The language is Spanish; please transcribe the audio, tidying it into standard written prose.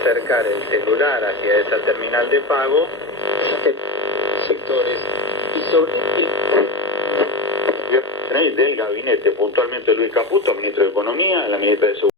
Acercar el celular hacia esa terminal de pago. Sectores y sobre del gabinete, puntualmente Luis Caputo, ministro de Economía, la ministra de Seguridad.